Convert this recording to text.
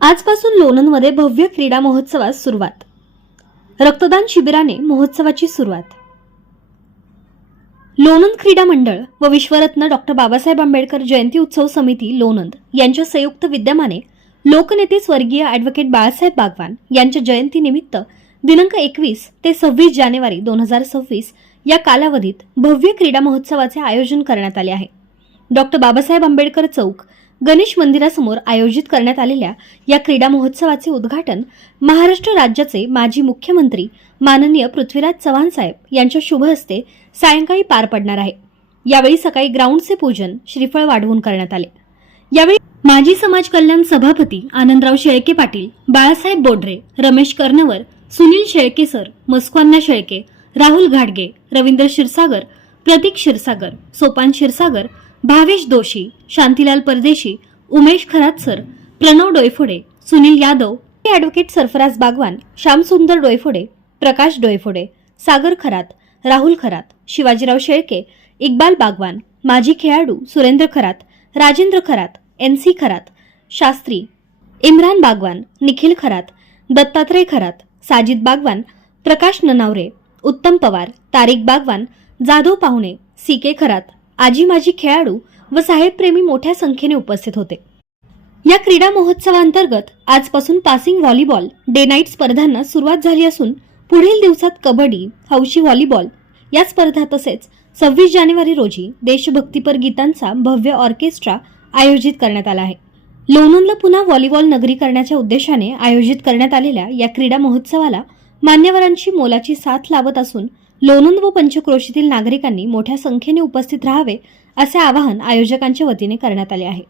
आजपासून लोणंदमध्ये भव्य क्रीडा महोत्सवास सुरुवात. रक्तदान शिबिराने महोत्सवाची सुरुवात. लोणंद क्रीडा मंडळ व विश्वरत्न डॉ. बाबासाहेब आंबेडकर जयंती उत्सव समिती लोणंद यांच्या संयुक्त विद्यमाने लोकनेते स्वर्गीय ॲडव्होकेट बाळासाहेब बागवान यांच्या जयंतीनिमित्त दिनांक 21 ते 26 जानेवारी 2026 या कालावधीत भव्य क्रीडा महोत्सवाचे आयोजन करण्यात आले आहे. डॉ. बाबासाहेब आंबेडकर चौक गणेश मंदिरासमोर आयोजित करण्यात आलेल्या या क्रीडा महोत्सवाचे उद्घाटन महाराष्ट्र राज्याचे माजी मुख्यमंत्री माननीय पृथ्वीराज चव्हाण साहेब यांच्या शुभ हस्ते सायंकाळी पार पडणार आहे. यावेळी सकाळी ग्राउंडचे पूजन श्रीफळ वाढवून करण्यात आले. यावेळी माजी समाज कल्याण सभापती आनंदराव शेळके पाटील, बाळासाहेब बोडरे, रमेश कर्णवर, सुनील शेळके सर, मस्कवान्ना शेळके, राहुल घाडगे, रवींद्र क्षीरसागर, प्रतीक क्षीरसागर, सोपान क्षीरसागर, भावेश दोशी, शांतीलाल परदेशी, उमेश खरात सर, प्रणव डोयफोडे, सुनील यादव, ॲडव्होकेट सरफराज बागवान, श्यामसुंदर डोयफोडे, प्रकाश डोयफोडे, सागर खरात, राहुल खरात, शिवाजीराव शेळके, इक्बाल बागवान, माजी खेळाडू सुरेंद्र खरात, राजेंद्र खरात, NC खरात, शास्त्री, इम्रान बागवान, निखिल खरात, दत्तात्रय खरात, साजिद बागवान, प्रकाश ननावरे, उत्तम पवार, तारिक बागवान, जाधव पाहुणे, CK खरात, आजी माजी खेळाडू व साहेबप्रेमी मोठ्या संख्येने उपस्थित होते. या क्रीडा महोत्सवांतर्गत आजपासून पासिंग व्हॉलीबॉल डे नाईट स्पर्धांना सुरुवात झाली असून पुढील दिवसात कबड्डी, हौशी व्हॉलीबॉल या स्पर्धा तसेच 26 जानेवारी रोजी देशभक्तीपर गीतांचा भव्य ऑर्केस्ट्रा आयोजित करण्यात आला आहे. लोणंदला पुन्हा व्हॉलीबॉल नगरी करण्याच्या उद्देशाने आयोजित करण्यात आलेल्या या क्रीडा महोत्सवाला मान्यवरांची मोलाची साथ लावत असून लोणंद व पंचक्रोशीतील नागरिकांनी मोठ्या संख्येने उपस्थित राहावे असे आवाहन आयोजकांच्या वतीने करण्यात आले आहे.